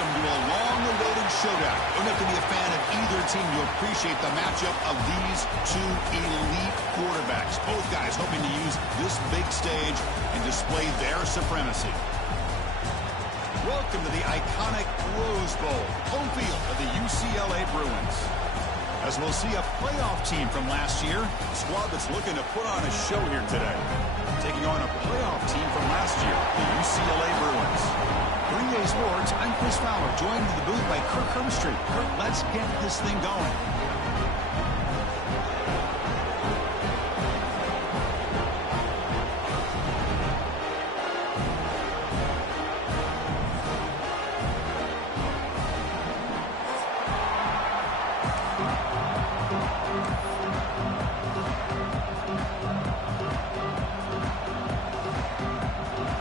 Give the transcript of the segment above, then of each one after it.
Welcome to a long-awaited showdown. You don't have to be a fan of either team to appreciate the matchup of these two elite quarterbacks. Both guys hoping to use this big stage and display their supremacy. Welcome to the iconic Rose Bowl, home field of the UCLA Bruins. As we'll see a playoff team from last year, a squad that's looking to put on a show here today. Taking on a playoff team from last year, the UCLA Bruins. For EA Sports, I'm Chris Fowler, joined in the booth by Kirk Herbstreit. Kirk, let's get this thing going.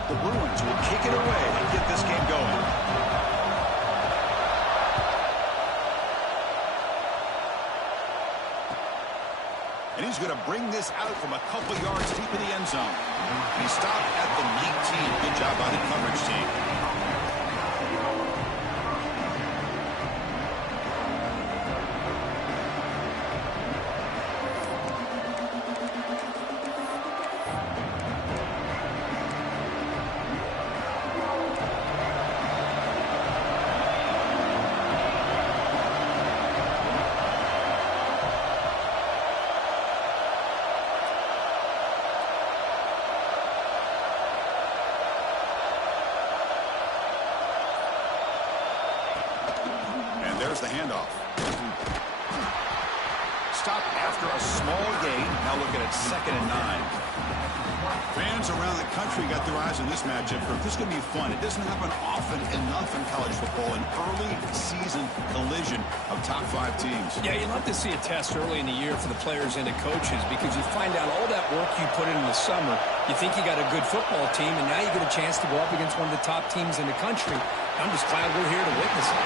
The Bruins will kick it away and get this game going. And he's going to bring this out from a couple yards deep in the end zone. And he stopped at the 19. Good job by the coverage team. There's the handoff. Stop after a small gain. Now looking at 2nd and 9. Fans around the country got their eyes on this matchup. This is going to be fun. It doesn't happen often enough in college football. An early season collision of top 5 teams. Yeah, you'd love to see a test early in the year for the players and the coaches because you find out all that work you put in the summer. You think you got a good football team, and now you get a chance to go up against one of the top teams in the country. I'm just glad we're here to witness it.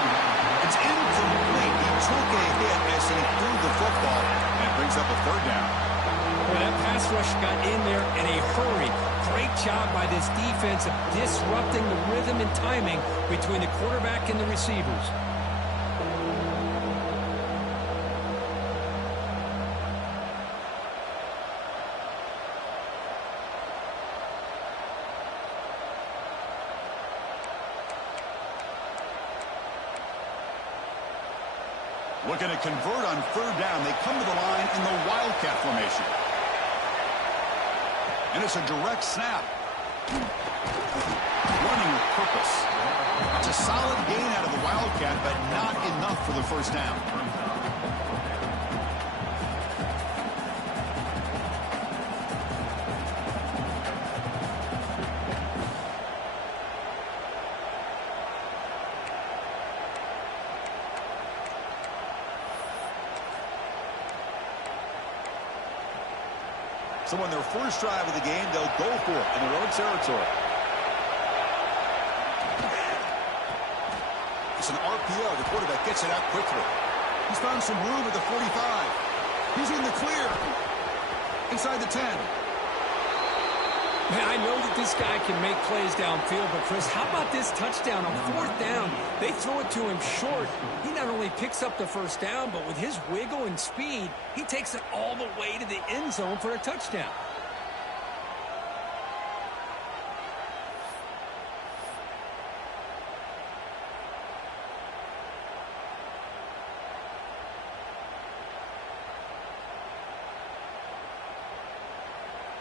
It's incomplete. He took a hit as he threw the football and brings up a 3rd down. Well, that pass rush got in there in a hurry. Great job by this defense of disrupting the rhythm and timing between the quarterback and the receivers. Looking to convert on 3rd down. They come to the line in the Wildcat formation. And it's a direct snap. Running with purpose. It's a solid gain out of the Wildcat, but not enough for the 1st down. So on their first drive of the game, they'll go for it in their own territory. It's an RPO. The quarterback gets it out quickly. He's found some room at the 45. He's in the clear. Inside the 10. Man, I know that this guy can make plays downfield, but Chris, how about this touchdown on 4th down? They throw it to him short. He not only picks up the 1st down, but with his wiggle and speed, he takes it all the way to the end zone for a touchdown.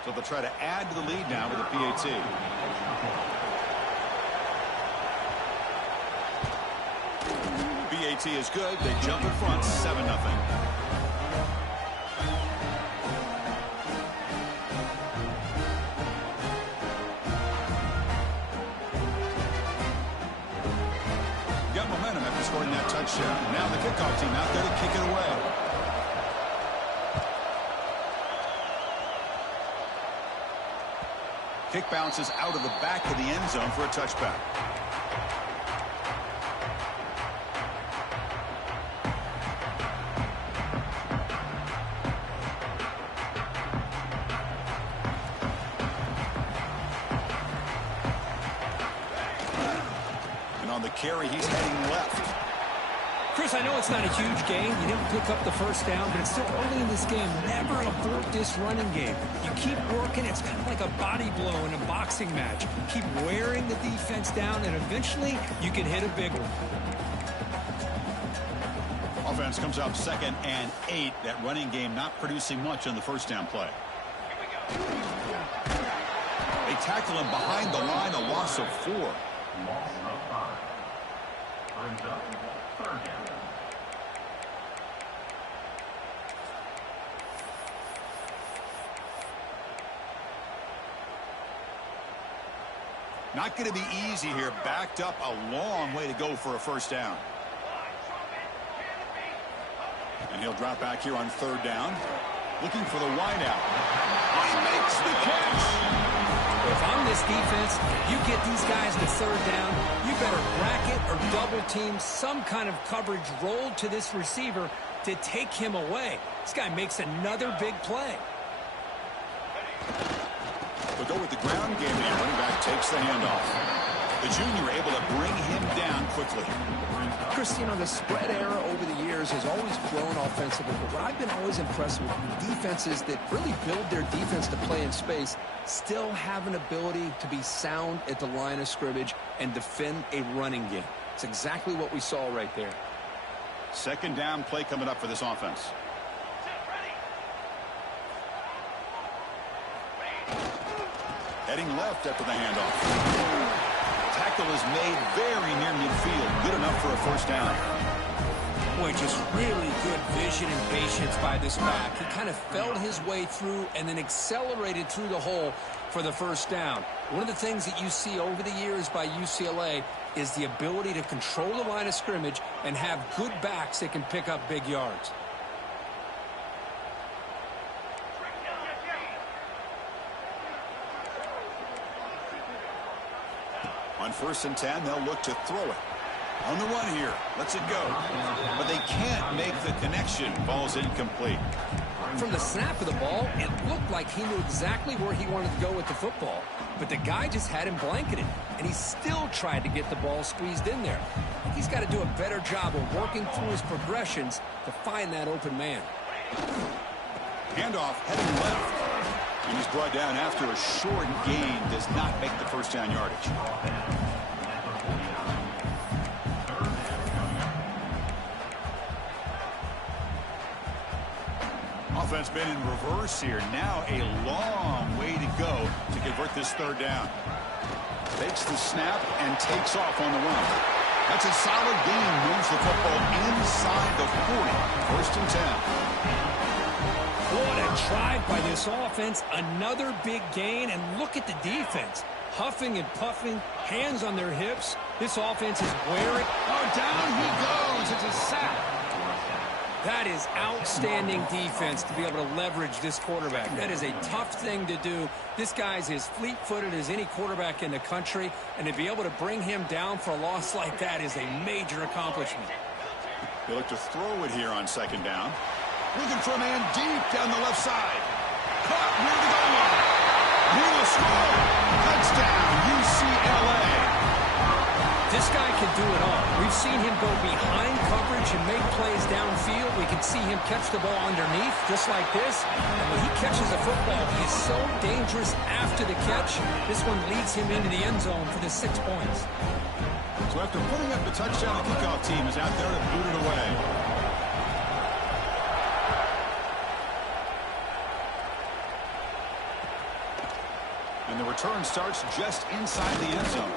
So they'll try to add to the lead now with a PAT. PAT is good. They jump in front, 7-0. Got momentum after scoring that touchdown. Now the kickoff team out there to kick it away. Kick bounces out of the back of the end zone for a touchback. carry. He's heading left. Chris, I know it's not a huge game. You didn't pick up the first down, but it's still early in this game. Never abort this running game. You keep working. It's kind of like a body blow in a boxing match. Keep wearing the defense down, and eventually you can hit a big one. Offense comes out 2nd and 8. That running game not producing much on the first down play. They tackle him behind the line, a loss of 4. Loss of 5. Brings up 3rd down. Not going to be easy here. Backed up a long way to go for a first down. And he'll drop back here on 3rd down. Looking for the wideout. Oh, he makes the catch. If I'm this defense, you get these guys to 3rd down, you better bracket or double team some kind of coverage rolled to this receiver to take him away. This guy makes another big play. They'll go with the ground game here. Running back takes the handoff. The junior able to bring him down quickly. Chris, you know, the spread era over the years has always grown offensively, but what I've been always impressed with defenses that really build their defense to play in space still have an ability to be sound at the line of scrimmage and defend a running game. It's exactly what we saw right there. 2nd down play coming up for this offense. Heading left after the handoff. Tackle is made very near midfield. Good enough for a first down. Boy, just really good vision and patience by this back. He kind of felt his way through and then accelerated through the hole for the first down. One of the things that you see over the years by UCLA is the ability to control the line of scrimmage and have good backs that can pick up big yards. On 1st and 10, they'll look to throw it. On the run here, lets it go. But they can't make the connection. Ball's incomplete. From the snap of the ball, it looked like he knew exactly where he wanted to go with the football. But the guy just had him blanketed, and he still tried to get the ball squeezed in there. He's got to do a better job of working through his progressions to find that open man. Handoff heading left. And he's brought down after a short gain. Does not make the first down yardage. Offense been in reverse here. Now a long way to go to convert this 3rd down. Takes the snap and takes off on the run. That's a solid gain. Moves the football inside the 40. 1st and 10. What a drive by this offense. Another big gain, and look at the defense. Huffing and puffing, hands on their hips. This offense is wearing. Oh, down he goes. It's a sack. That is outstanding defense to be able to leverage this quarterback. That is a tough thing to do. This guy's as fleet-footed as any quarterback in the country, and to be able to bring him down for a loss like that is a major accomplishment. They look to throw it here on 2nd down. Looking for a man deep down the left side. Caught near the goal line. He will score. Touchdown, UCLA. This guy can do it all. We've seen him go behind coverage and make plays downfield. We can see him catch the ball underneath, just like this. And when he catches a football, he is so dangerous after the catch. This one leads him into the end zone for the 6 points. So after putting up the touchdown, the kickoff team is out there to boot it away. And the return starts just inside the end zone.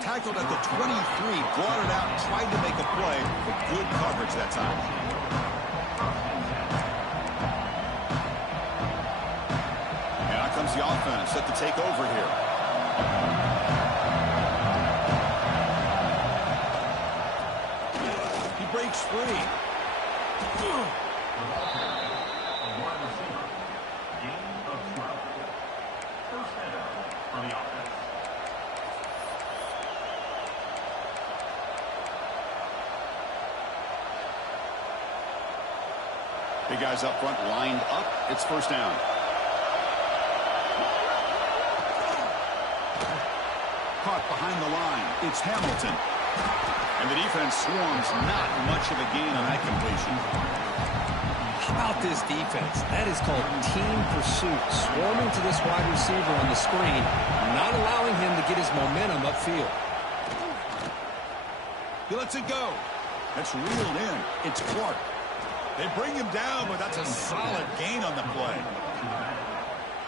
Tackled at the 23, brought it out, tried to make a play, but good coverage that time. And out comes the offense set to take over here. He breaks free. Big guys up front lined up. It's 1st down. Caught behind the line. It's Hamilton. And the defense swarms, not much of a gain on that completion. How about this defense? That is called team pursuit. Swarming to this wide receiver on the screen, not allowing him to get his momentum upfield. He lets it go. That's reeled in. It's Clark. They bring him down, but that's a solid gain on the play.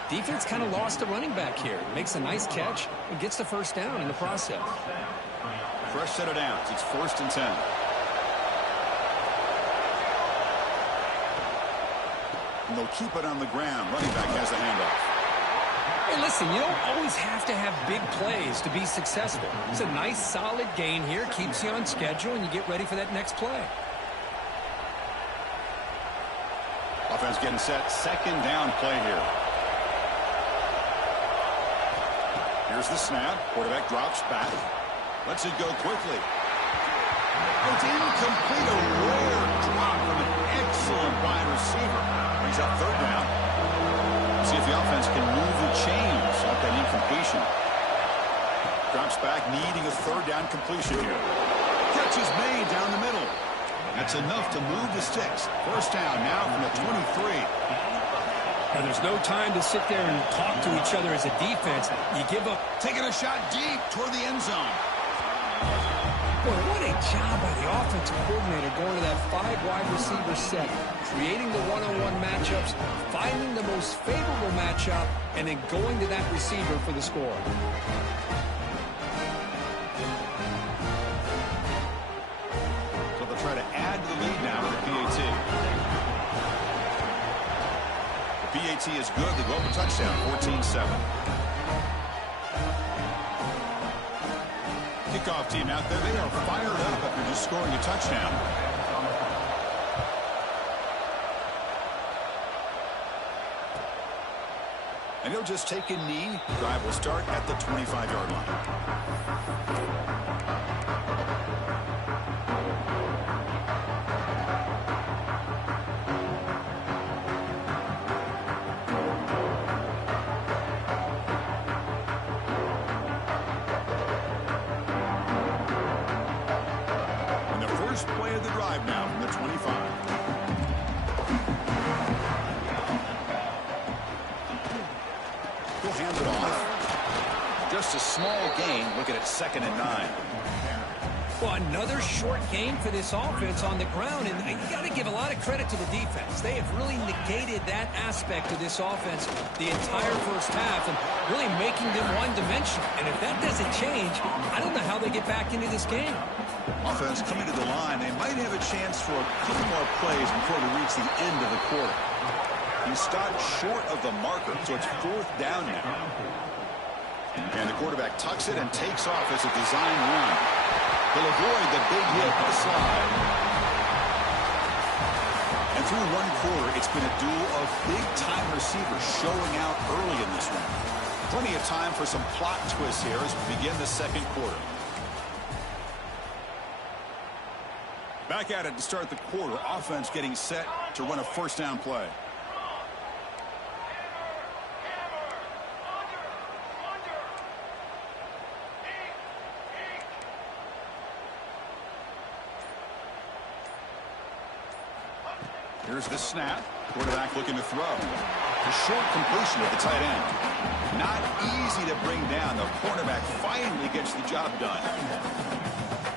Defense kind of lost the running back here. Makes a nice catch and gets the first down in the process. Fresh set of downs. It's 1st and 10. And they'll keep it on the ground. Running back has the handoff. Hey, listen, you don't always have to have big plays to be successful. It's a nice, solid gain here. Keeps you on schedule, and you get ready for that next play. Offense getting set. 2nd down play here. Here's the snap. Quarterback drops back. Lets it go quickly. It's incomplete. A rare drop from an excellent wide receiver. Brings up 3rd down. See if the offense can move the chains off that incompletion. Drops back, needing a 3rd down completion here. Catch is made down the middle. That's enough to move the sticks. 1st down now from the 23. And there's no time to sit there and talk to each other as a defense. You give up. Taking a shot deep toward the end zone. Boy, what a job by the offensive coordinator going to that 5 wide receiver set, creating the one-on-one matchups, finding the most favorable matchup, and then going to that receiver for the score. So they'll try to add to the lead now with the PAT. The PAT is good. They go up a touchdown, 14-7. Kickoff team out there. They are fired up after just scoring a touchdown. And he'll just take a knee. Drive will start at the 25-yard line. Play of the drive now from the 25. He'll hand it off. Just a small gain. Look at it, 2nd and 9. Well, another short game for this offense on the ground, and you got to give a lot of credit to the defense. They have really negated that aspect of this offense the entire first half and really making them one-dimensional. And if that doesn't change, I don't know how they get back into this game. Offense coming to the line. They might have a chance for a couple more plays before we reach the end of the quarter. He stopped short of the marker, so it's 4th down now. And the quarterback tucks it and takes off as a design run. He'll avoid the big hit with the slide. And through 1 quarter, it's been a duel of big-time receivers showing out early in this one. Plenty of time for some plot twists here as we begin the 2nd quarter. Back at it to start the quarter. Offense getting set to run a 1st down play. Here's the snap. Quarterback looking to throw. A short completion at the tight end. Not easy to bring down. The cornerback finally gets the job done.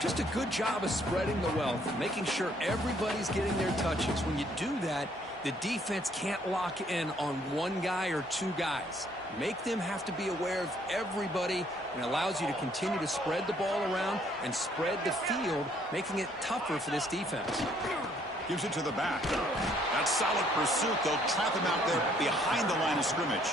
Just a good job of spreading the wealth, making sure everybody's getting their touches. When you do that, the defense can't lock in on 1 guy or 2 guys. Make them have to be aware of everybody, and allows you to continue to spread the ball around and spread the field, making it tougher for this defense. Gives it to the back. That's solid pursuit. They'll trap him out there behind the line of scrimmage.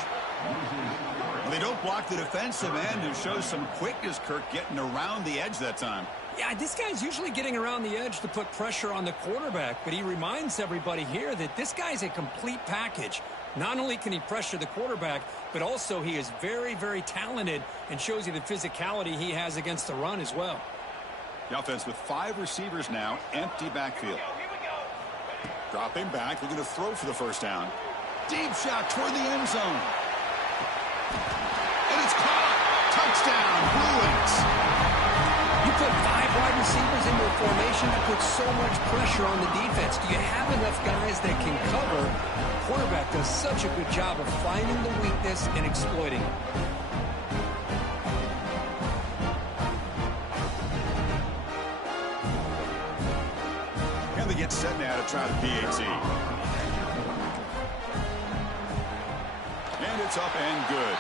Well, they don't block the defensive end, who shows some quickness, Kirk, getting around the edge that time. Yeah, this guy's usually getting around the edge to put pressure on the quarterback, but he reminds everybody here that this guy's a complete package. Not only can he pressure the quarterback, but also he is very, very talented and shows you the physicality he has against the run as well. The offense with 5 receivers now, empty backfield. Dropping back, looking to throw for the 1st down. Deep shot toward the end zone. And it's caught. Touchdown, Bruins. You put 5 wide receivers into a formation that puts so much pressure on the defense. Do you have enough guys that can cover? Quarterback does such a good job of finding the weakness and exploiting it. And they get set now to try the PAT. And it's up and good.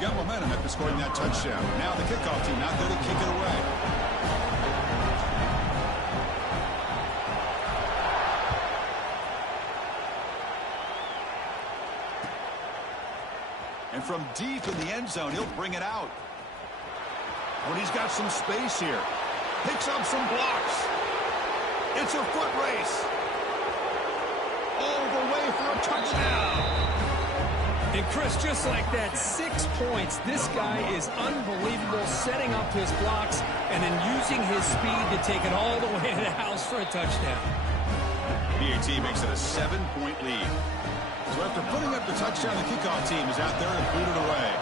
Got momentum after scoring that touchdown. Now the kickoff team not there to kick it away. And from deep in the end zone, he'll bring it out. When he's got some space here. Picks up some blocks. It's a foot race. All the way for a touchdown. And Chris, just like that, 6 points. This guy is unbelievable, setting up his blocks and then using his speed to take it all the way to the house for a touchdown. PAT makes it a 7-point lead. So after putting up the touchdown, the kickoff team is out there to boot it away.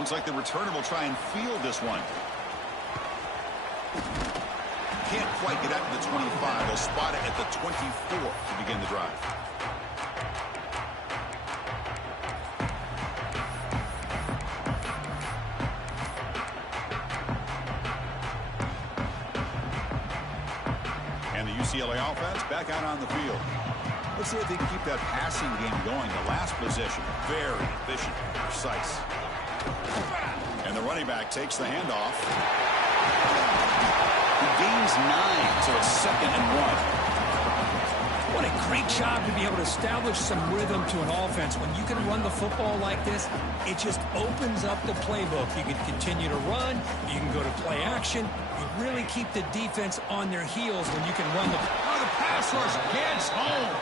Looks like the returner will try and field this one. Can't quite get out to the 25. They'll spot it at the 24 to begin the drive. And the UCLA offense back out on the field. Let's see if they can keep that passing game going. The last possession, very efficient, precise. And the running back takes the handoff. He gains 9, so it's 2nd and 1. What a great job to be able to establish some rhythm to an offense. When you can run the football like this, it just opens up the playbook. You can continue to run. You can go to play action. You really keep the defense on their heels when you can run the... Oh, the pass rush gets home.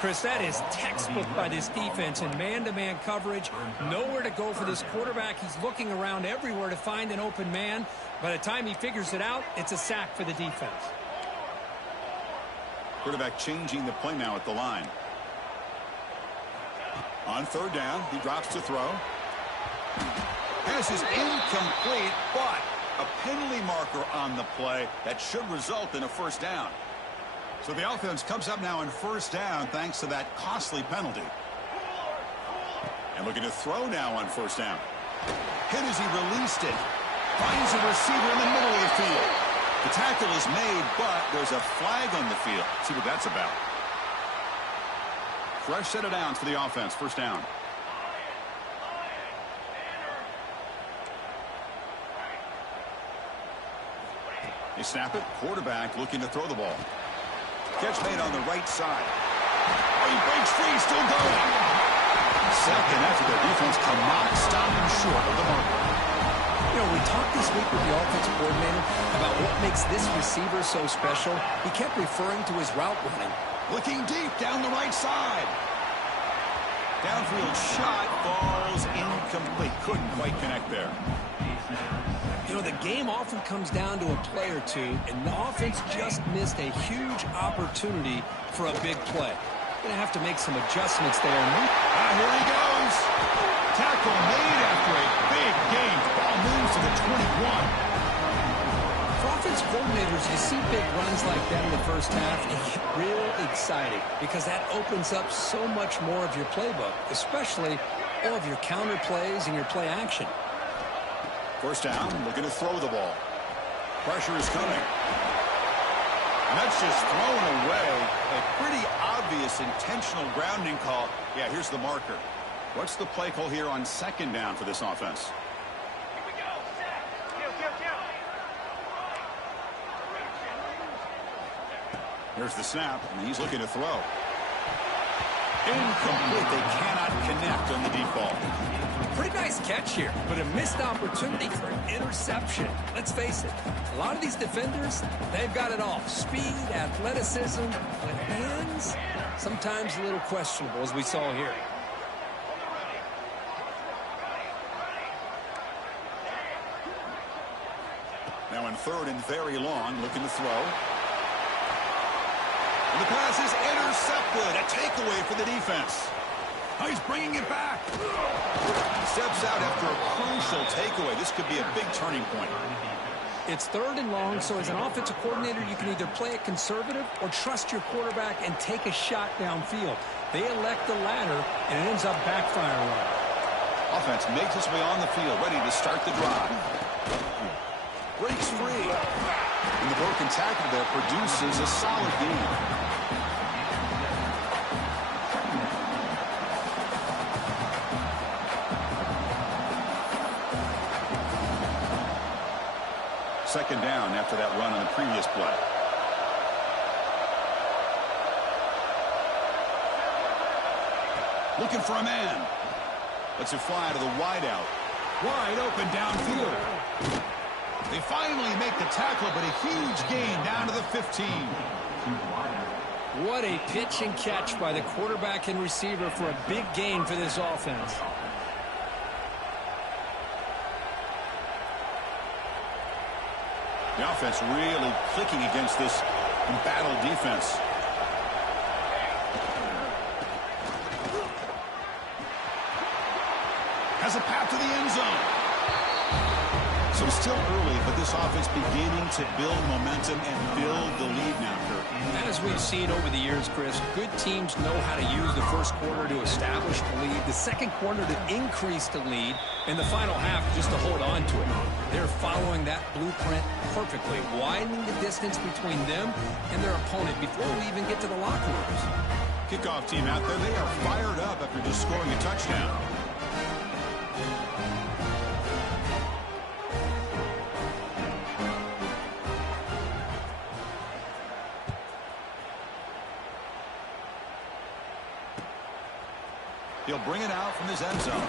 Chris, that is textbook by this defense in man-to-man coverage. Nowhere to go for this quarterback. He's looking around everywhere to find an open man. By the time he figures it out, it's a sack for the defense. Quarterback changing the play now at the line. On 3rd down, he drops to throw. Pass is incomplete, but a penalty marker on the play that should result in a 1st down. So the offense comes up now on 1st down thanks to that costly penalty. And looking to throw now on 1st down. Hit as he released it. Finds a receiver in the middle of the field. The tackle is made, but there's a flag on the field. See what that's about. Fresh set of downs for the offense. 1st down. They snap it. Quarterback looking to throw the ball. Catch made on the right side. Oh, he breaks free. Still going. 2nd after their defense cannot stop him short of the marker. You know, we talked this week with the offensive coordinator about what makes this receiver so special. He kept referring to his route running. Looking deep down the right side. Downfield shot falls incomplete. Couldn't quite connect there. You know, the game often comes down to a play or two, and the offense just missed a huge opportunity for a big play. Going to have to make some adjustments there. Here he goes. Tackle made after a big gain. Ball moves to the 21. For offense coordinators, you see big runs like that in the 1st half, and you get real excited because that opens up so much more of your playbook, especially all of your counter plays and your play action. 1st down, looking to throw the ball. Pressure is coming. And that's just thrown away. A pretty obvious intentional grounding call. Yeah, here's the marker. What's the play call here on 2nd down for this offense? Here's the snap, and he's looking to throw. Incomplete. They cannot connect on the deep ball. Pretty nice catch here, but a missed opportunity for an interception. Let's face it, a lot of these defenders, they've got it all. Speed, athleticism, but hands, sometimes a little questionable, as we saw here. Now in 3rd and very long, looking to throw. The pass is intercepted. A takeaway for the defense. Oh, he's bringing it back. Steps out after a crucial takeaway. This could be a big turning point. It's 3rd and long, so as an offensive coordinator, you can either play it conservative or trust your quarterback and take a shot downfield. They elect the latter, and it ends up backfiring on them. Offense makes its way on the field, ready to start the drive. Breaks free. And the broken tackle there produces a solid gain. Second down after that run on the previous play. Looking for a man. Lets it fly to the wideout. Wide open downfield. They finally make the tackle, but a huge gain down to the 15. What a pitch and catch by the quarterback and receiver for a big gain for this offense. The offense really clicking against this embattled defense. Has a path to the end zone. So it's still early, but this offense beginning to build momentum and build the lead now, Kurt. As we've seen over the years, Chris, good teams know how to use the first quarter to establish the lead, the second quarter to increase the lead, and the final half just to hold on to it. They're following that blueprint perfectly, widening the distance between them and their opponent before we even get to the locker rooms. Kickoff team out there, they are fired up after just scoring a touchdown. He'll bring it out from his end zone.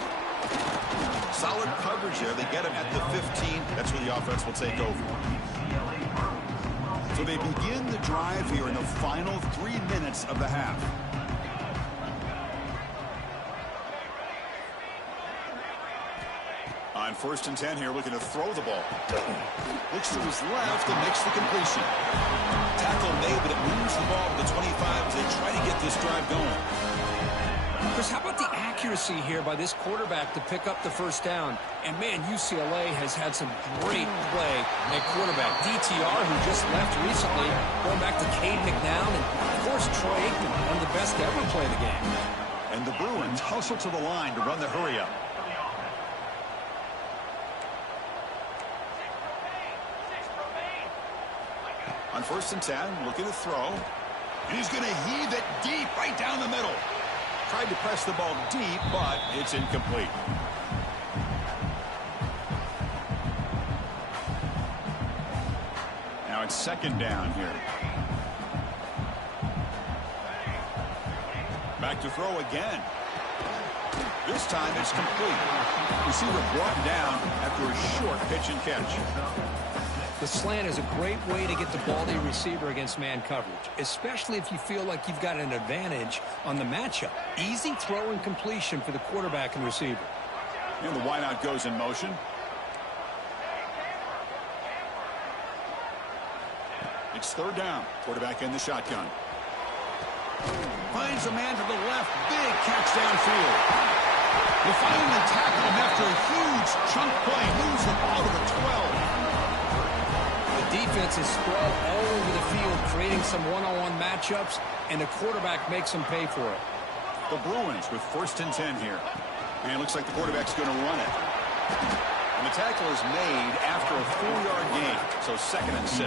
Solid coverage there. They get him at the 15. That's where the offense will take over. So they begin the drive here in the final 3 minutes of the half. On 1st and 10 here, looking to throw the ball. Looks to his left and makes the completion. Tackle made, but it moves the ball to the 25 as they try to get this drive going. Chris, how about the accuracy here by this quarterback to pick up the first down? And, man, UCLA has had some great play at quarterback. DTR, who just left recently, going back to Cade McNown, and, of course, Troy Aikman, one of the best to ever play the game. And the Bruins hustle to the line to run the hurry-up. On 1st and 10, looking to throw. And he's going to heave it deep right down the middle. Tried to press the ball deep, but it's incomplete. Now it's 2nd down here. Back to throw again. This time it's complete. Receiver brought down after a short pitch and catch. The slant is a great way to get the ball to your receiver against man coverage, especially if you feel like you've got an advantage on the matchup. Easy throw and completion for the quarterback and receiver. And the wideout goes in motion. It's 3rd down. Quarterback in the shotgun. Finds a man to the left. Big catch downfield. They finally tackle him after a huge chunk play. Moves the ball to the 12. Defense is spread all over the field, creating some one-on-one matchups, and the quarterback makes them pay for it. The Bruins with 1st and 10 here. And it looks like the quarterback's going to run it. And the tackle is made after a 4-yard gain, so 2nd and 6.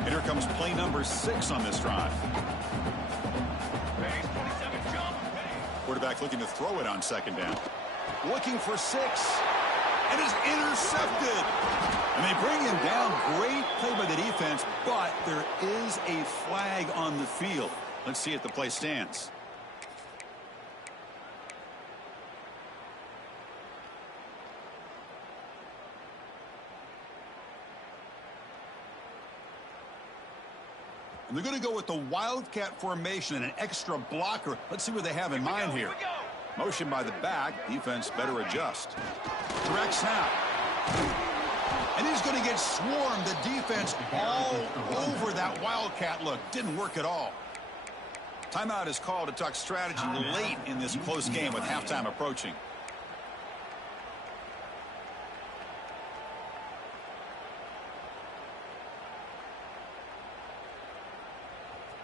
And here comes play number 6 on this drive. Quarterback looking to throw it on 2nd down. Looking for 6. And is intercepted. And they bring him down. Great play by the defense, but there is a flag on the field. Let's see if the play stands. And they're going to go with the Wildcat formation and an extra blocker. Let's see what they have in mind here. Motion by the back. Defense better adjust. Direct snap. And he's going to get swarmed. The defense all over that Wildcat look. Didn't work at all. Timeout is called to talk strategy late in this close game with halftime approaching.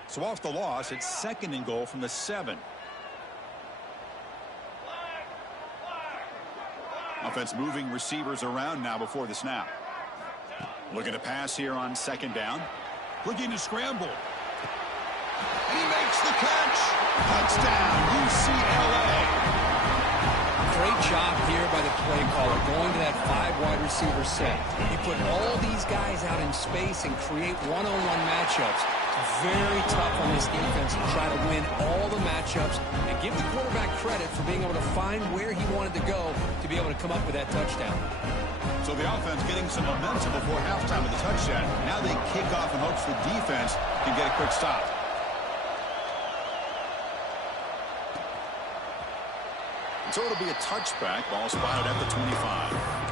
So off the loss, it's 2nd and goal from the 7. Offense moving receivers around now before the snap. Looking to pass here on 2nd down. Looking to scramble. And he makes the catch. Touchdown, UCLA. Great job here by the play caller, going to that 5 wide receiver set. You put all these guys out in space and create one-on-one matchups. It's very tough on this defense to try to win all the matchups and give the quarterback credit for being able to find where he wanted to go to be able to come up with that touchdown. So the offense getting some momentum before halftime with the touchdown. Now they kick off in hopes the defense can get a quick stop. So it'll be a touchback. Ball spotted at the 25.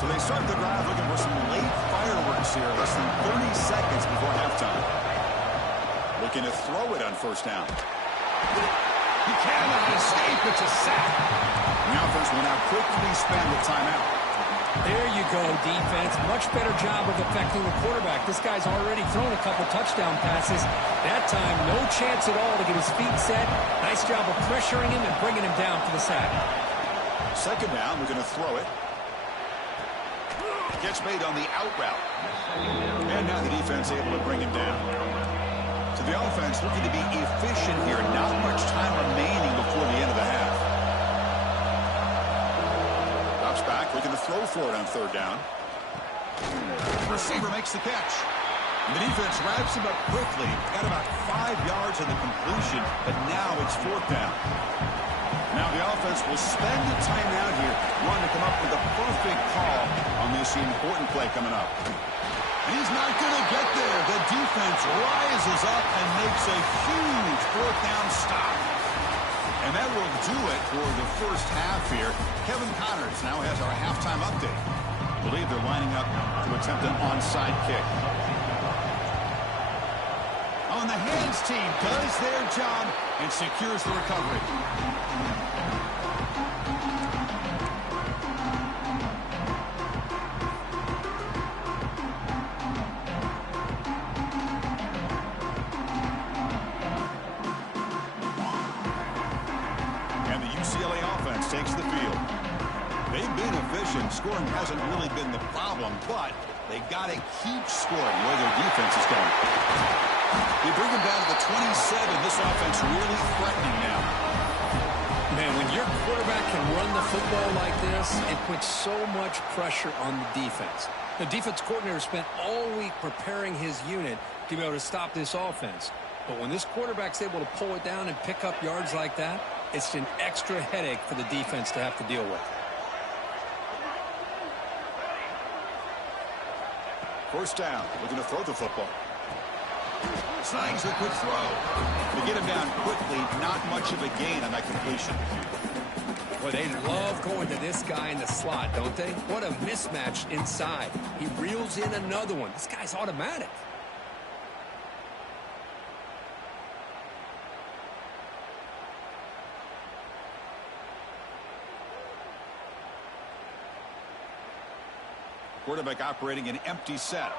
So they start the drive looking for some late fireworks here. Less than 30 seconds before halftime. Looking to throw it on 1st down. He cannot escape. It's a sack. The offense will now quickly spend the timeout. There you go, defense. Much better job of affecting the quarterback. This guy's already thrown a couple touchdown passes. That time, no chance at all to get his feet set. Nice job of pressuring him and bringing him down for the sack. 2nd down, we're going to throw it. Gets made on the out route. And now the defense able to bring him down. So the offense looking to be efficient here. Not much time remaining before the end of the half. Drops back, looking to throw for it on 3rd down. The receiver makes the catch. And the defense wraps him up quickly. Got about 5 yards in the completion, but now it's 4th down. Now the offense will spend the timeout here, wanting to come up with a perfect call on this important play coming up. And he's not going to get there. The defense rises up and makes a huge 4th down stop. And that will do it for the first half here. Kevin Connors now has our halftime update. I believe they're lining up to attempt an onside kick. On the hands team does their job and secures the recovery. And the UCLA offense takes the field. They've been efficient. Scoring hasn't really been the problem, but they got to keep scoring where their defense is going. They bring them down to the 27. This offense really threatening now. Man, when your quarterback can run the football like this, it puts so much pressure on the defense. The defense coordinator spent all week preparing his unit to be able to stop this offense. But when this quarterback's able to pull it down and pick up yards like that, it's an extra headache for the defense to have to deal with. 1st down, looking to throw the football. Snags a quick throw. To get him down quickly, not much of a gain on that completion. Well, they love going to this guy in the slot, don't they? What a mismatch inside. He reels in another one. This guy's automatic. Quarterback operating an empty set.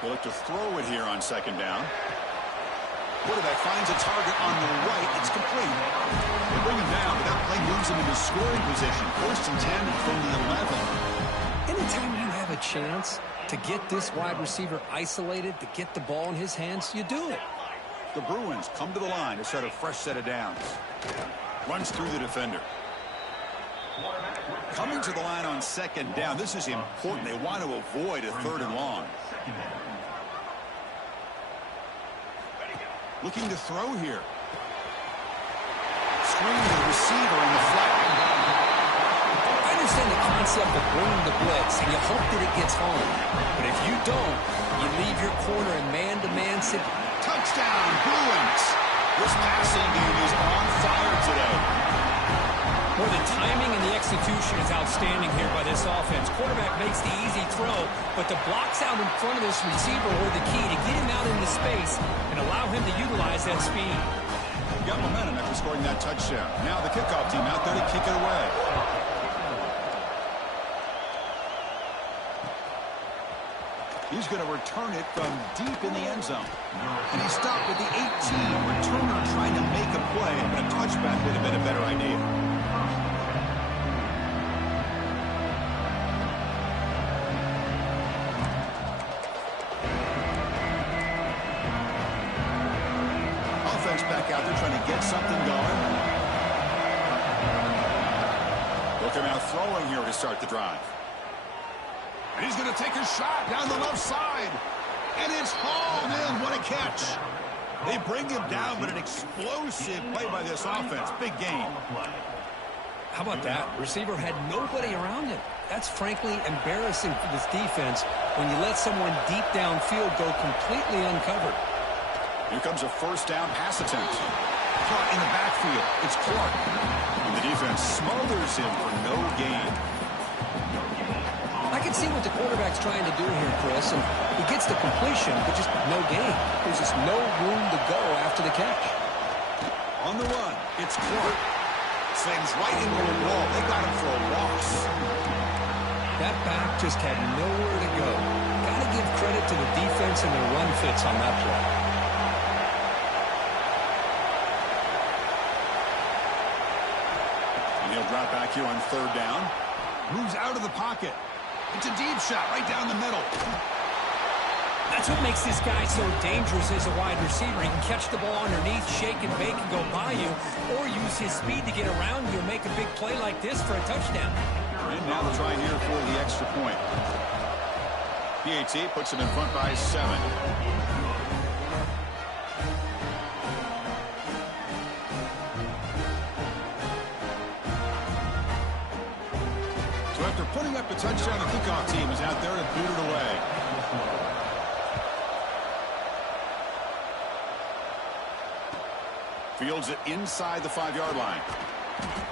They look to throw it here on 2nd down. Quarterback finds a target on the right. It's complete. They bring him down, but that play moves him into scoring position. 1st and 10 from the 11. Anytime you have a chance to get this wide receiver isolated, to get the ball in his hands, you do it. The Bruins come to the line to start a fresh set of downs. Runs through the defender. Coming to the line on 2nd down. This is important. They want to avoid a 3rd and long. Looking to throw here. Screen the receiver in the flat. I understand the concept concept of bringing the blitz, and you hope that it gets home. But if you don't, you leave your corner in man-to-man situation. Touchdown, Bruins! This passing game is on fire today. Well, the timing and the execution is outstanding here by this offense. Quarterback makes the easy throw, but the blocks out in front of this receiver were the key to get him out into space and allow him to utilize that speed. Got momentum after scoring that touchdown. Now the kickoff team out there to kick it away. He's going to return it from deep in the end zone. And he stopped at the 18. Returner trying to make a play, but a touchback would have been a better idea. Offense back out there trying to get something going. Looking out throwing here to start the drive. And he's going to take a shot down the left side. And it's hauled in. What a catch. They bring him down, but an explosive play by this offense. Big game. How about that? Receiver had nobody around him. That's frankly embarrassing for this defense when you let someone deep downfield go completely uncovered. Here comes a first down pass attempt. Caught in the backfield. It's Clark. And the defense smothers him for no gain. I can see what the quarterback's trying to do here, Chris, and he gets the completion, but just no gain. There's just no room to go after the catch. On the run, it's Clark. Slings right into the wall. They got him for a loss. That back just had nowhere to go. Got to give credit to the defense and their run fits on that play. And he'll drop back here on third down. Moves out of the pocket. It's a deep shot right down the middle. That's what makes this guy so dangerous as a wide receiver. He can catch the ball underneath, shake and bake and go by you, or use his speed to get around you and make a big play like this for a touchdown. And now the try here for the extra point. PAT puts him in front by 7. So after putting up a touchdown, the kickoff team is out there to boot it away. Fields it inside the 5-yard line.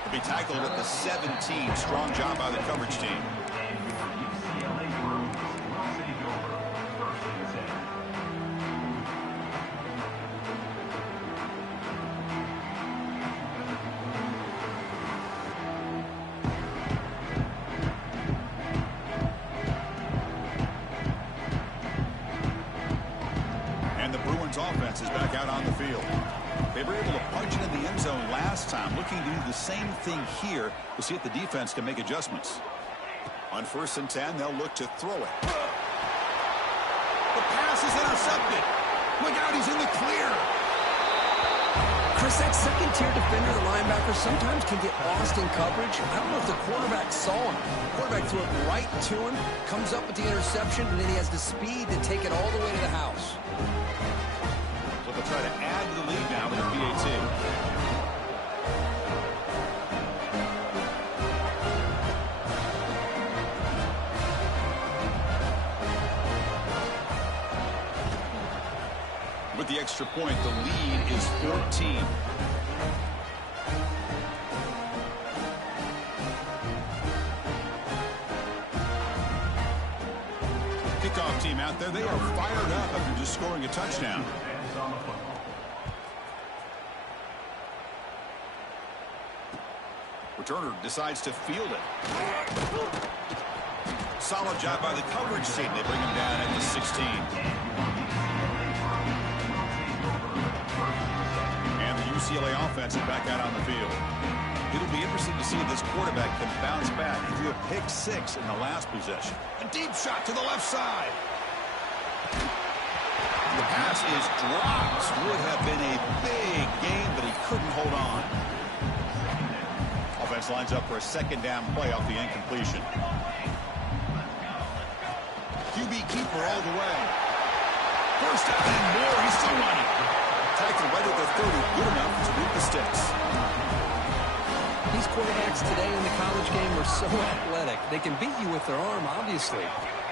He'll be tackled at the 17. Strong job by the coverage team. And the Bruins offense is back out on the field. They were able to punch it in the end zone last time, looking to do the same thing here to see if the defense can make adjustments. On 1st and 10, they'll look to throw it. The pass is intercepted. Look out, he's in the clear. Chris, that second-tier defender, the linebacker, sometimes can get lost in coverage. I don't know if the quarterback saw him. The quarterback threw it right to him, comes up with the interception, and then he has the speed to take it all the way to the house. So they'll try to add to the lead now with the PAT. With the extra point, the lead is 14. Kickoff team out there, they are fired up after just scoring a touchdown. Returner decides to field it. Solid job by the coverage team. They bring him down at the 16. And the UCLA offense is back out on the field. It'll be interesting to see if this quarterback can bounce back. He threw a pick 6 in the last possession. A deep shot to the left side. The pass is dropped. Would have been a big game, but he couldn't hold on. Offense lines up for a second down play off the incompletion. QB keeper all the way. First down and more. He's still running. Tackled right at the 30. Good enough to beat the sticks. These quarterbacks today in the college game are so athletic. They can beat you with their arm, obviously.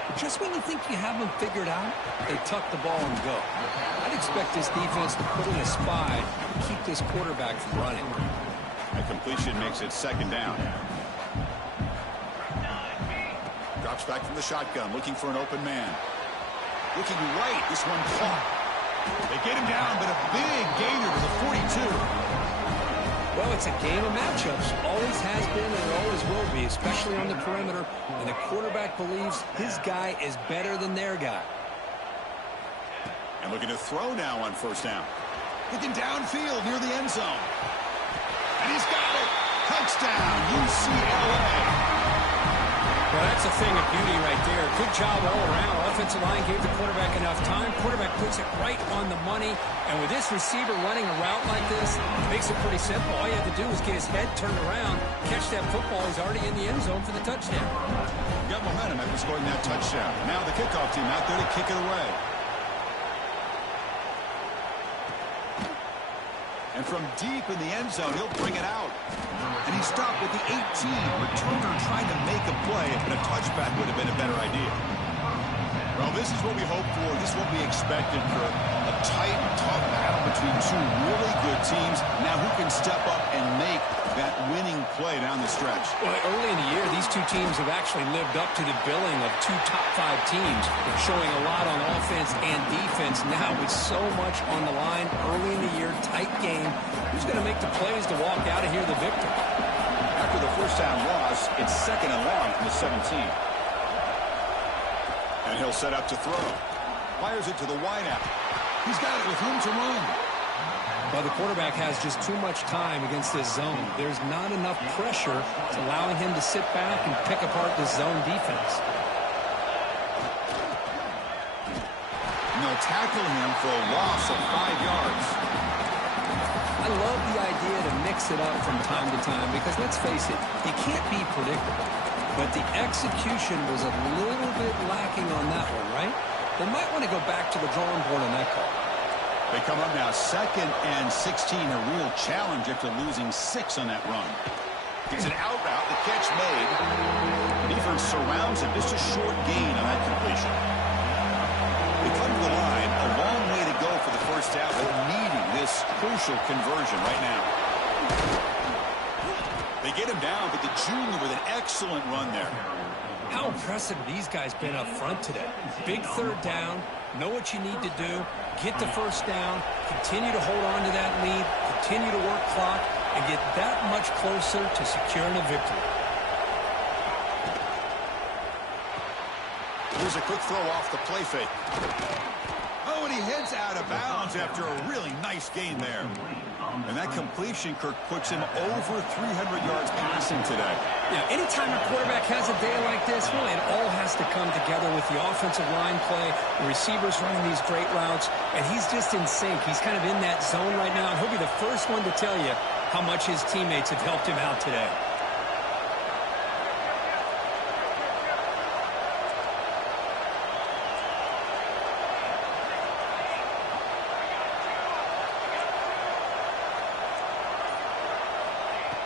But just when you think you have them figured out, they tuck the ball and go. I'd expect this defense to put in a spy and keep this quarterback from running. A completion makes it second down. Drops back from the shotgun, looking for an open man. Looking right, this one caught. They get him down, but a big gainer to the 42. Well, it's a game of matchups. Always has been and it always will be, especially on the perimeter. And the quarterback believes his guy is better than their guy. And looking to throw now on first down. Looking downfield near the end zone. And he's got it. Touchdown, UCLA. Well, that's a thing of beauty right there. Good job all around. Offensive line gave the quarterback enough time. Quarterback puts it right on the money. And with this receiver running a route like this, it makes it pretty simple. All you have to do is get his head turned around, catch that football. He's already in the end zone for the touchdown. Got momentum after scoring that touchdown. Now the kickoff team out there to kick it away. And from deep in the end zone, he'll bring it out. And he stopped with the 18. Returner trying to make a play, and a touchback would have been a better idea. Well, this is what we hope for. This is what we expected for a tight, tough battle between two really good teams. Now who can step up and make that winning play down the stretch? Well, early in the year, these two teams have actually lived up to the billing of two top-5 teams, showing a lot on offense and defense. Now with so much on the line early in the year, tight game, who's going to make the plays to walk out of here the victor? After the first down loss, it's second and long from the 17. And he'll set up to throw. Fires it to the wideout. He's got it with room to run. But the quarterback has just too much time against this zone. There's not enough pressure to allowing him to sit back and pick apart this zone defense. And they'll tackle him for a loss of 5 yards. I love the idea to mix it up from time to time because, let's face it, you can't be predictable. But the execution was a little bit lacking on that one, right? They might want to go back to the drawing board on that call. They come up now second and 16, a real challenge after losing 6 on that run. It's an out route, the catch made. The defense surrounds him, just a short gain on that completion. They come to the line, a long way to go for the first down, but needing this crucial conversion right now. They get him down, but the junior with an excellent run there. How impressive these guys been up front today. Big third down, know what you need to do, get the first down, continue to hold on to that lead, continue to work clock, and get that much closer to securing a victory. Here's a quick throw off the play fake. Oh, and he heads out of bounds after a really nice gain there. And that completion, Kirk, puts him over 300 yards passing today. Yeah, anytime a quarterback has a day like this, really it all has to come together with the offensive line play, the receivers running these great routes, and he's just in sync. He's kind of in that zone right now, and he'll be the first one to tell you how much his teammates have helped him out today.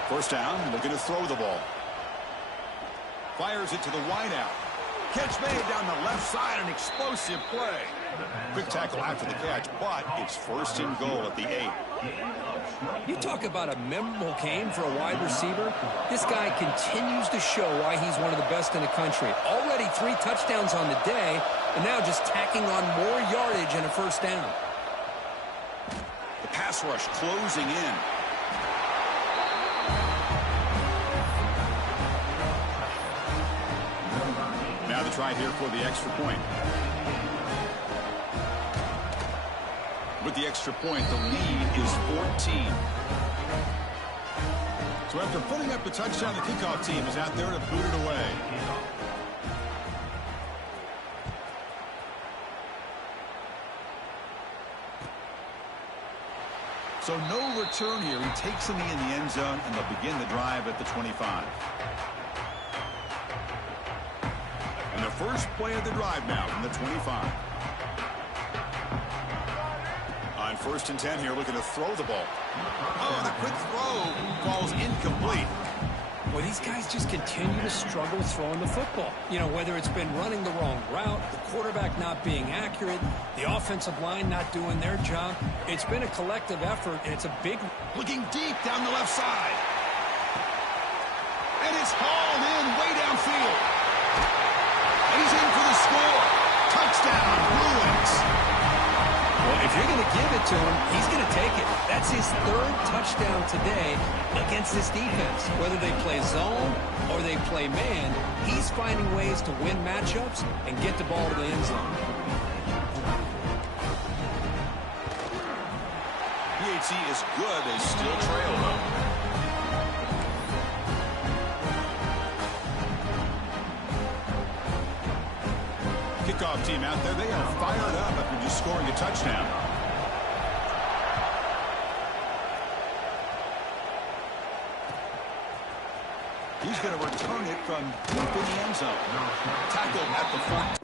First down, looking to throw the ball. Fires it to the wideout. Catch made down the left side, an explosive play. Quick tackle after the catch, but it's first and goal at the 8. You talk about a memorable game for a wide receiver. This guy continues to show why he's one of the best in the country. Already 3 touchdowns on the day, and now just tacking on more yardage and a first down. The pass rush closing in. Now the try here for the extra point. With the extra point, the lead is 14. So after putting up the touchdown, the kickoff team is out there to boot it away. So no return here. He takes the knee in the end zone, and they'll begin the drive at the 25. And the first play of the drive now from the 25. On first and 10 here, looking to throw the ball. Oh, the quick throw falls incomplete. Well, these guys just continue to struggle throwing the football. You know, whether it's been running the wrong route, the quarterback not being accurate, the offensive line not doing their job. It's been a collective effort, and it's a big... Looking deep down the left side. And it's hauled in way downfield. And he's in for the score. Touchdown, Bruins. Well, if you're going to give it to him, he's going to take it. That's his third touchdown today against this defense. Whether they play zone or they play man, he's finding ways to win matchups and get the ball to the end zone. PAT is good. They still trail, though. Kickoff team out there, they are fired up after just scoring a touchdown. He's going to return it from deep in the end zone. Tackled at the front.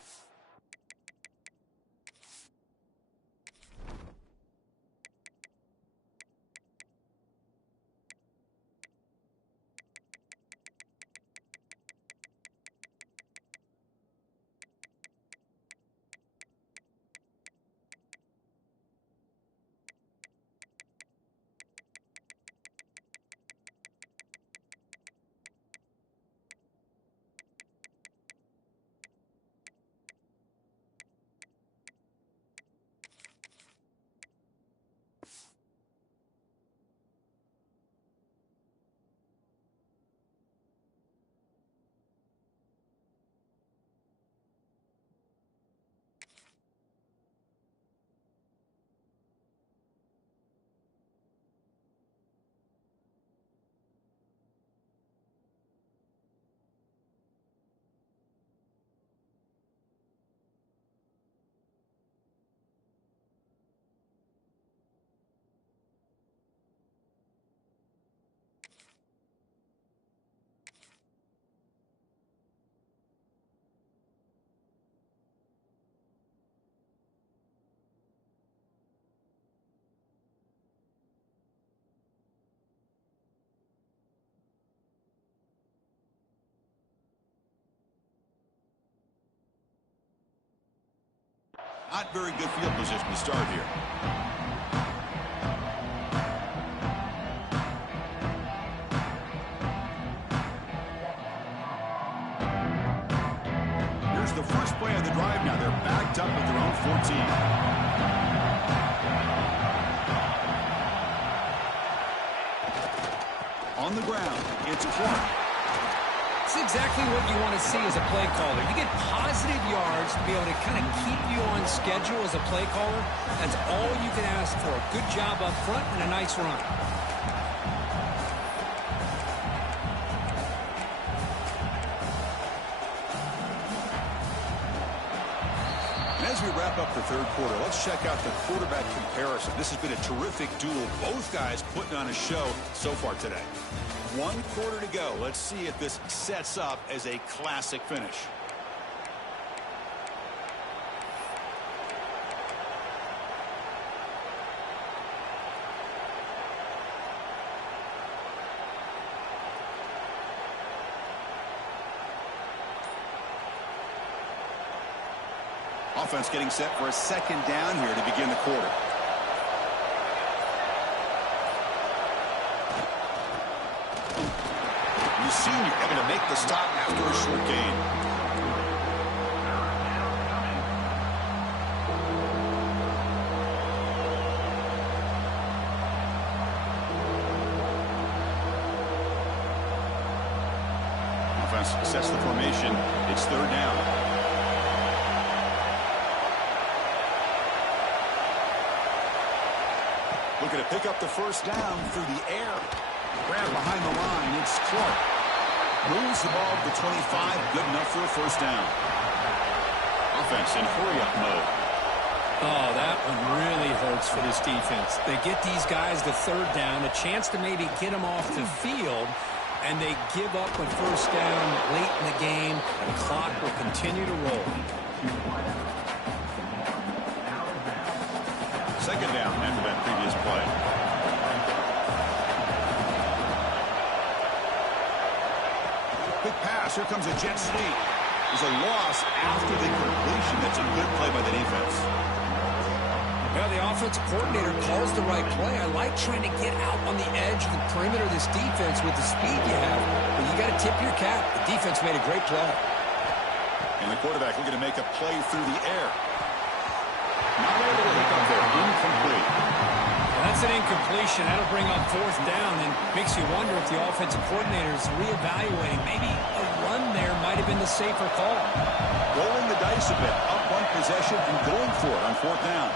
Not very good field position to start here. Here's the first play of the drive now. They're backed up at their own 14. On the ground, it's Clark. That's exactly what you want to see as a play caller. You get positive yards to be able to kind of keep you on schedule as a play caller. That's all you can ask for. Good job up front and a nice run. And as we wrap up the third quarter, let's check out the quarterback comparison. This has been a terrific duel. Both guys putting on a show so far today. 1 quarter to go. Let's see if this sets up as a classic finish. Offense getting set for a second down here to begin the quarter. The senior having to make the stop after a short gain. Offense sets the formation. It's third down. Looking to pick up the first down through the air. Grab behind the line. It's Clark. Moves the ball to 25. Good enough for a first down. Offense in hurry-up mode. Oh, that one really hurts for this defense. They get these guys the third down, a chance to maybe get them off the field, and they give up a first down late in the game. The clock will continue to roll. Second down after that previous play. Quick pass. Here comes a jet sweep. There's a loss after the completion. That's a good play by the defense. Yeah, the offensive coordinator calls the right play. I like trying to get out on the edge of the perimeter of this defense with the speed you have. But you got to tip your cap. The defense made a great play. And the quarterback looking to make a play through the air. Not able to hook up there. Incomplete. Well, that's an incompletion. That'll bring up fourth down and makes you wonder if the offensive coordinator is reevaluating. Maybe a run there might have been the safer call. Rolling the dice a bit. Up one possession and going for it on fourth down.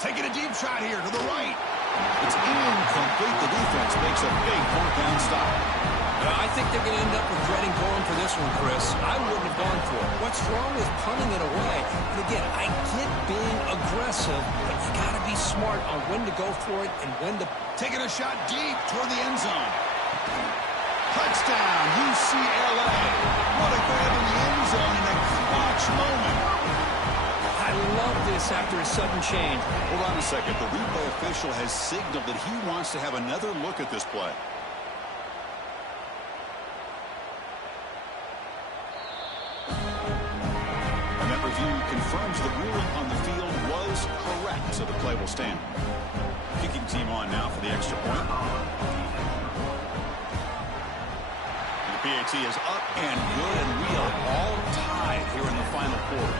Taking a deep shot here to the right. It's incomplete. The defense makes a big fourth down stop. I think they're going to end up regretting going for this one, Chris. I wouldn't have gone for it. What's wrong with punting it away? And again, I get being aggressive, but you got to be smart on when to go for it and when to... Taking a shot deep toward the end zone. Touchdown, UCLA. What a grab in the end zone in a clutch moment. I love this after a sudden change. Hold on a second. The replay official has signaled that he wants to have another look at this play. And that review confirms the ruling on the field was correct, so the play will stand. Kicking team on now for the extra point. And the PAT is up and good, and we are all tied here in the final quarter.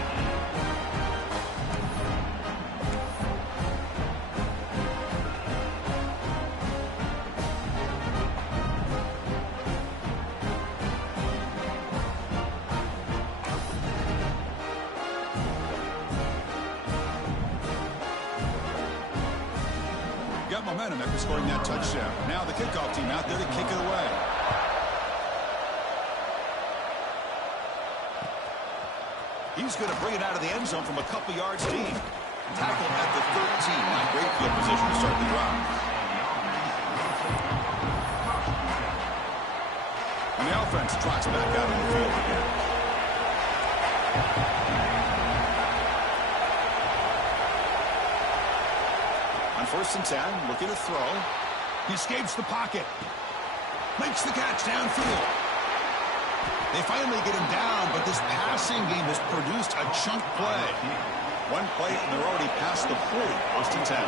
Got momentum after scoring that touchdown. Now the kickoff team out there to kick it away. He's going to bring it out of the end zone from a couple yards deep. Tackle at the 13. Now great field position to start the drive. And the offense trots back out in the field again. First and 10, looking to throw. He escapes the pocket. Makes the catch downfield. They finally get him down, but this passing game has produced a chunk play. One play, and they're already past the 40. First and 10.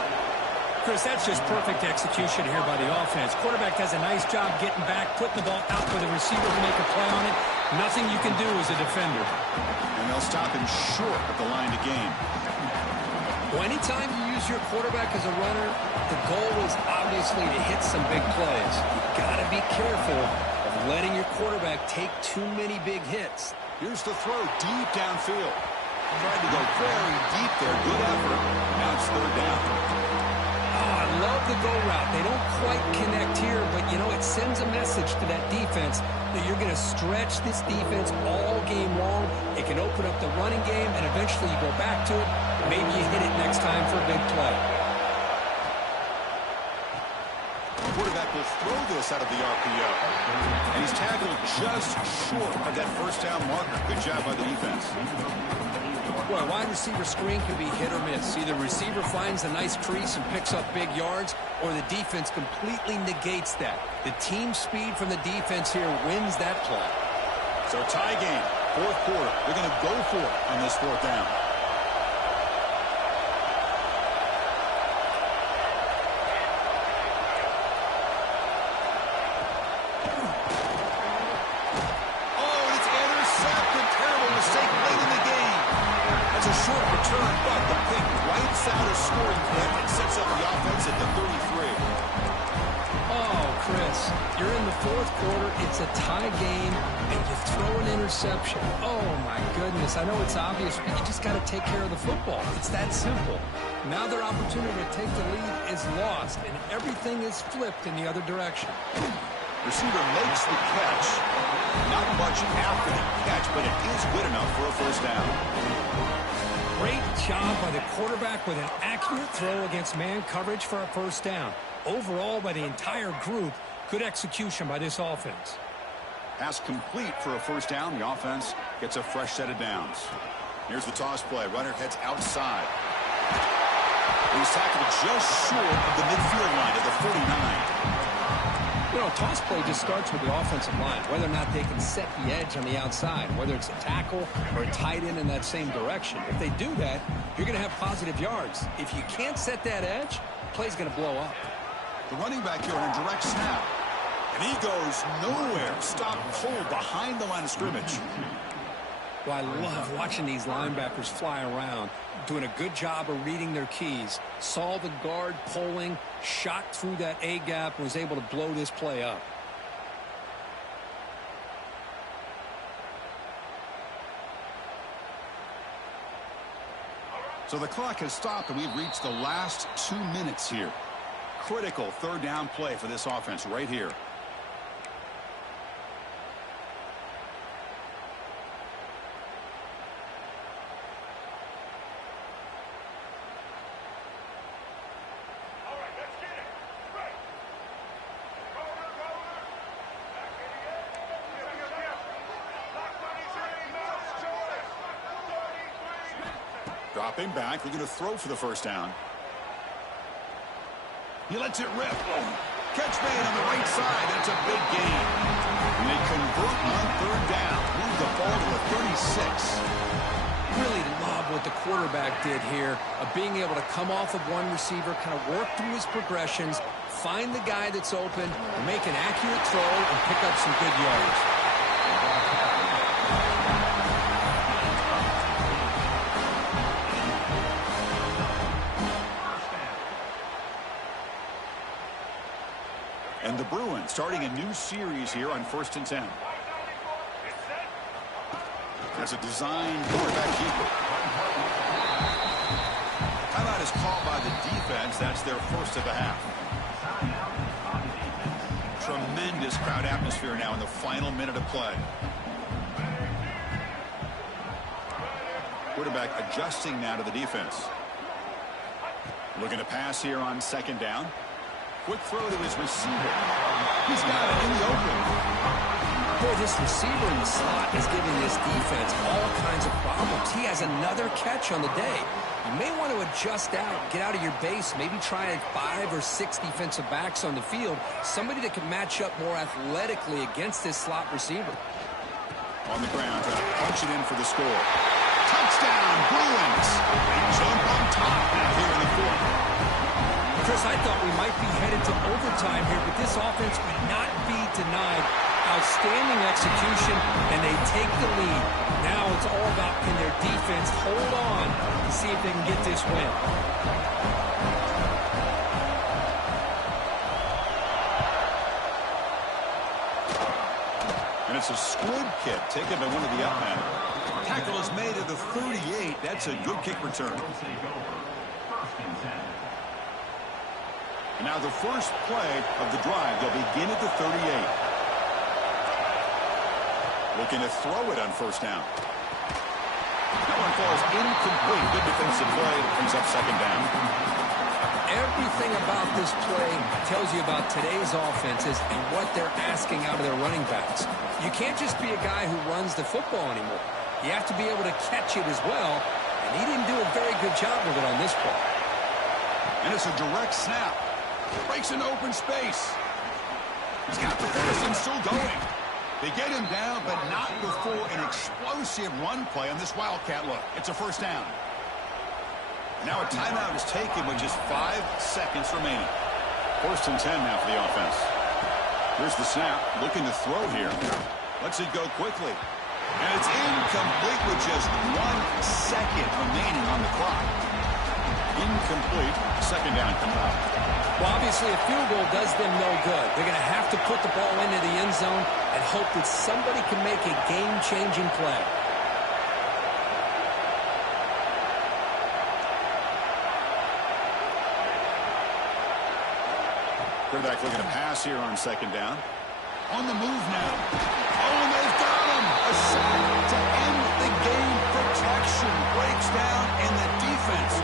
Chris, that's just perfect execution here by the offense. Quarterback does a nice job getting back, putting the ball out for the receiver to make a play on it. Nothing you can do as a defender. And they'll stop him short at the line to gain. Well, anytime you use your quarterback as a runner, the goal is obviously to hit some big plays. You've got to be careful of letting your quarterback take too many big hits. Here's the throw deep downfield. Tried to go very deep there. Good effort. Now it's third down. Oh, I love the go route. They don't quite connect here, but, you know, it sends a message to that defense that you're going to stretch this defense all game long. It can open up the running game, and eventually you go back to it. Maybe you hit it next time for a big play. The quarterback will throw this out of the RPO. And he's tackled just short of that first down marker. Good job by the defense. Well, a wide receiver screen can be hit or miss. Either receiver finds a nice crease and picks up big yards, or the defense completely negates that. The team speed from the defense here wins that play. So tie game, fourth quarter. They're going to go for it on this fourth down. Out a scoring threat and sets up the offense at the 33. Oh, Chris, you're in the fourth quarter. It's a tie game, and you throw an interception. Oh, my goodness. I know it's obvious, but you just got to take care of the football. It's that simple. Now their opportunity to take the lead is lost, and everything is flipped in the other direction. Receiver makes the catch. Not much after the catch, but it is good enough for a first down. Great job by the quarterback with an accurate throw against man coverage for a first down. Overall, by the entire group, good execution by this offense. Pass complete for a first down. The offense gets a fresh set of downs. Here's the toss play. Runner heads outside. He's tackled just short of the midfield line at the 49. You know, toss play just starts with the offensive line, whether or not they can set the edge on the outside, whether it's a tackle or a tight end in that same direction. If they do that, you're going to have positive yards. If you can't set that edge, play's going to blow up. The running back here on a direct snap. And he goes nowhere. Stop cold behind the line of scrimmage. Well, I love watching these linebackers fly around, doing a good job of reading their keys. Saw the guard pulling, shot through that A-gap, and was able to blow this play up. So the clock has stopped, and we've reached the last 2 minutes here. Critical third down play for this offense right here. Dropping back, looking to throw for the first down. He lets it rip. Catch made on the right side. That's a big gain. And they convert on third down. Move the ball to the 36. Really love what the quarterback did here, of being able to come off of one receiver, kind of work through his progressions, find the guy that's open, make an accurate throw, and pick up some good yards. And the Bruins starting a new series here on 1st and 10. That's a design quarterback keeper. Timeout is called by the defense. That's their first of the half. Tremendous crowd atmosphere now in the final minute of play. Quarterback adjusting now to the defense. Looking to pass here on second down. Quick throw to his receiver. He's got it in the open. Boy, this receiver in the slot is giving this defense all kinds of problems. He has another catch on the day. You may want to adjust out, get out of your base, maybe try 5 or 6 defensive backs on the field, somebody that can match up more athletically against this slot receiver. On the ground, trying to punch it in for the score. Touchdown, Bruins. They jump on top now here in the fourth. Chris, I thought we might be headed to overtime here, but this offense would not be denied. Outstanding execution, and they take the lead. Now it's all about, can their defense hold on to see if they can get this win. And it's a squib kick taken by one of the up men. Tackle is made at the 38. That's a good kick return. And now the first play of the drive. They'll begin at the 38. Looking to throw it on first down. That one falls incomplete. Good defensive play. Brings up second down. Everything about this play tells you about today's offenses and what they're asking out of their running backs. You can't just be a guy who runs the football anymore. You have to be able to catch it as well, and he didn't do a very good job of it on this play. And it's a direct snap. Breaks into open space. He's got the first and still going. They get him down, but not before an explosive run play on this Wildcat look. It's a first down. Now a timeout is taken with just 5 seconds remaining. 1st and 10 now for the offense. Here's the snap. Looking to throw here. Lets it go quickly. And it's incomplete with just 1 second remaining on the clock. Incomplete. Second down coming up. Well, obviously a field goal does them no good. They're going to have to put the ball into the end zone and hope that somebody can make a game-changing play. Quarterback looking to pass here on second down. On the move now. Oh, and they've got him. A sack to end the game. Protection breaks down, and the defense